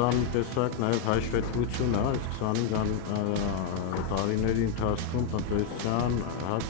սա մի տեսակ նաև հաշվետվություն է, այս 25 տարիների ընթացքում տնտեսության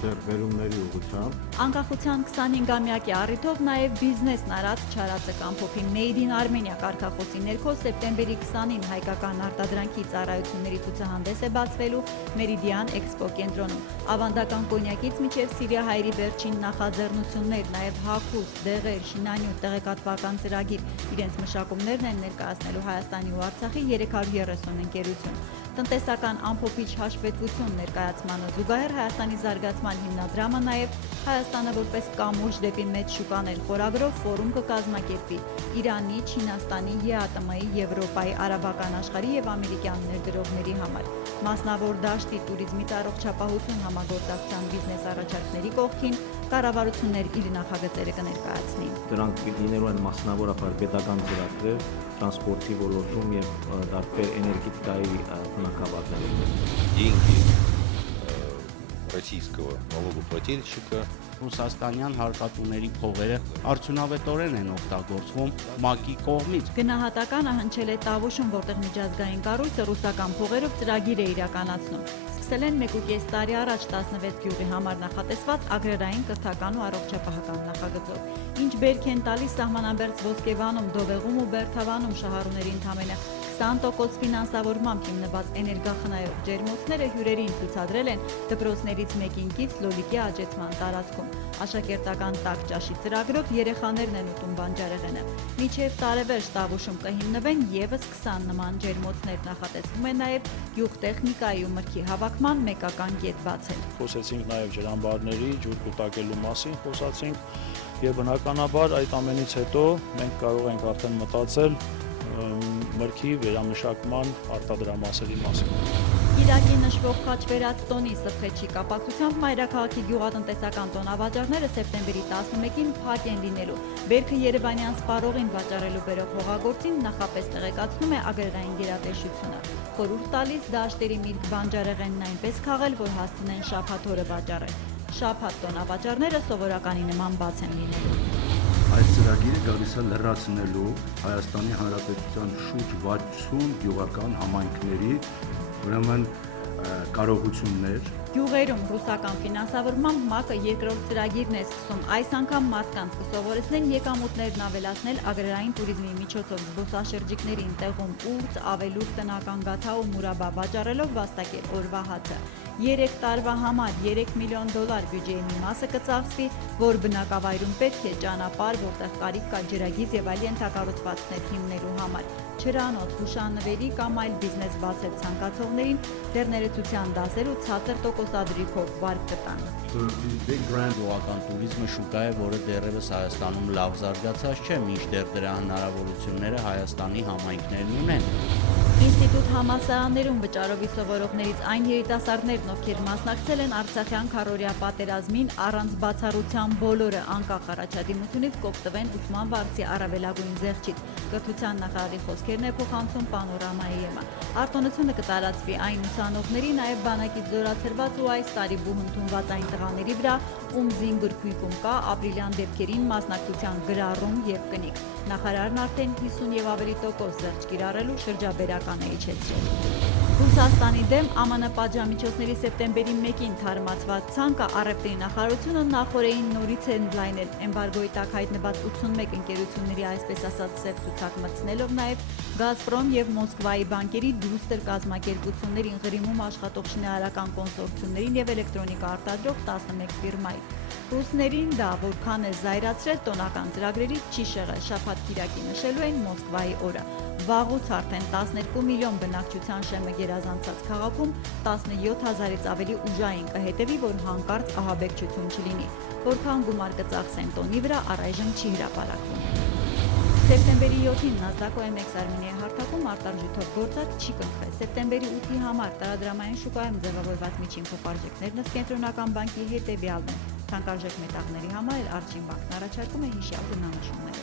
ձեռքբերումների ուղղությամբ։ Անկախության 25-ամյակի առիթով նաև բիզնեսն արած չարածը ամփոփի Made in Armenia կարգախոսի ներքո սեպտեմբերի 20-ին հայկական արտադրանքի ծառայությունների ցուցահանդես է բացվելու Meridian Expo կենտրոնում։ Ավանդական կոնյակից մինչև սիրիահայերի վերջին նախաձեռնություններ, նաև հագուստ, դեղեր, շինանյութ, տեղեկատվական ծրագիր, իրենց մշակումներն են ներկայացնելու Հայաստանի ու Արցախի 330 ընկերություն։ Տնտեսական ամփոփիչ հաշվետվություն ներկայացմանը զուգահեռ Հայաստանի զարգացման հիմնադրամը նաև Հայաստանը որպես կամուրջ դեպի մեծ շուկաներ խորագրով ֆորում կկազմակերպի Իրանի, Չինաստանի, ԵԱՏՄ-ի, Եվրոպայի, արաբական աշխարհի եւ ամերիկյան ներդրողների համար։ Մասնավոր դաշտի туриզմի առողջապահություն համագործակցության բիզնես առաջարկների կողքին կառավարություններ իր նախագծերը կներկայացնի։ Դրանք լինելու են մասնավորապես պետական ծրագրեր, տրանսպորտի ոլորտում եւ տարբեր էներգետիկայի բնագավառներում։ Деньги российского налогоплательщика Ռուսաստանյան հարկատուների փողերը արդյունավետորեն են օգտագործվում ՄԱԿ-ի կողմից։ Գնահատականը հնչել է Տավուշում, որտեղ միջազգային կառույցը ռուսական փողերով ծրագիր է իրականացնում։ Սկսել են 1.5 տարի առաջ 16 գյուղի համար նախատեսված agrarային կրթական ու առողջապահական նախագծով։ Ինչ բերք են տալիս սահմանամերձ Ոսկեվանում, Դովեղում ու Բերթավանում շահառուների ընդամենը 20% ֆինանսավորմամբ հիմնված էներգախնայող ջերմոցները հյուրերին ցուցադրել են դպրոցներից մեկին կից լոլիկի աճեցման տարածքում։ Աշակերտական տաք ճաշի ծրագրով երեխաներն են ուտում բանջարեղենը։ Մինչև տարեվերջ Տավուշում կհիմնվեն եւս 20 նման ջերմոցներ, նախատեսվում է նաև գյուղտեխնիկայի ու մրգի հավաքման մեկական կետ բացել։ Խոսեցինք նաև ջրամբարների, ջուր կուտակելու մասին խոսացինք եւ բնականաբար այդ ամենից հետո մենք կարող ենք արդեն մտածել մրգի վերամշակման արտադրամասերի մասին։ Իրաքի նշվող խաչվերած տոնի սփռեչի կապակցությամբ մայրաքաղաքի գյուղատնտեսական տոնավաճառները սեպտեմբերի 11-ին փակ են լինելու։ Բերքը երևանյան սպառողին վաճառելու բերող հողագործին նախապես տեղեկացնում է agrarային գերատեսչությունը։ Խորհուրդ տալիս դաշտերի միրգ բանջարեղենն այնպես քաղել, որ հասցնեն շաբաթ օրը վաճառել։ Շաբաթ տոնավաճառները սովորականի նման բաց են լինելու։ Այս ծրագիրը գալիս է լրացնելու Հայաստանի Հանրապետության շուրջ 60 գյուղական համայնքների ուրեմն կարողություններ։ Գյուղերում ռուսական ֆինանսավորմամբ ՄԱԿ-ը երկրորդ ծրագիրն է սկսում։ Այս անգամ մարդկանց կսովորեցնեն եկամուտներն ավելացնել agrarային туриզմի միջոցով զբոսաշրջիկներին տեղում ուրց, ավելուր, տնական գաթա ու մուրաբա վաճառելով վաստակել օրվա հացը։ 3 տարվա համար $3 միլիոն բյուջեի մի մասը կծախսվի, որ բնակավայրում պետք է ճանապարհ, որտեղ կարիք կա ջրագիծ եւ այլ ենթակառուցվածքներ հիմնելու համար։ Չրանոց, հուշանվերի կամ այլ բիզնես բացել ցանկացողներին ձեռներեցության դասեր ու ցածր տոկոսադրիքով վարկ կտան։ Գյուղական туриզմը շուկա է, որը դեռևս Հայաստանում լավ զարգացած չէ, մինչդեռ դրա հնարավորությունները Հայաստանի համայնքներն ունեն։ Ինստիտուտ համալսարաններում վճարովի սովորողներից այն երիտասարդներն, ովքեր մասնակցել են Արցախյան քառօրյա պատերազմին, առանց բացառության բոլորը անկախ առաջադիմությունից կօգտվեն ուսման վարձի առավելագույն զեղչից։ Կրթության նախարարի խոսքերն է փոխանցում Պանորամայի ԵՄ։ Արտոնությունը կտարածվի այն ուսանողների, նաև բանակից զորացրված ու այս տարի բուհ ընդունված այն տղաների վրա, ում զինգրքույկում կա ապրիլյան դեպքերին մասնակցության գրառում եւ կնիկ։ Նախարարն արդեն 50 եւ ավելի տոկոս զեղչ կիրառելու շրջաբերական է իջեցրել։ Ռուսաստանի դեմ ԱՄՆ պատժամիջոցների սեպտեմբերի 1-ին թարմացված ցանկը առևտրի նախարարությունը նախորդին նորից է ընդլայնել էմբարգոյի տակ հայտնված 81 ընկերությունների այսպես ասած սև ցուցակ մտցնելով նաև Գազպրոմ եւ Մոսկվայի բանկերի դուստր կազմակերպություններին Ղրիմում աշխատող շինարարական կոնսորցիումներին եւ էլեկտրոնիկա արտադրող 11 ֆիրմայի։ Ռուսներին դա որքան է զայրացրել տոնական ծրագրերից չի շեղել, շաբաթ-կիրակի նշելու են Մոսկվայի օրը։ Վաղուց արդեն 12 միլիոն բնակչության շեմը գերազանցած քաղաքում 17,000-ից ավելի ուժային կհետևի, որ հանկարծ ահաբեկչություն չլինի։ Որքան գումար կծախսեն տոնի վրա առայժմ չի հրապարակվում։ Սեպտեմբերի 7-ին NASDAQ OMX Armenia հարթակում արտարժույթով գործած չի կնքվել։ Սեպտեմբերի 8-ի համար տարադրամային շուկայում ձևավորված միջին փոխարժեքներն ըստ կենտրոնական բանկի հետևյալն են։ Թանկարժեք մետաղների համար էլ Արժին բանկն առաջարկում է հիշյալ գնանշումներ։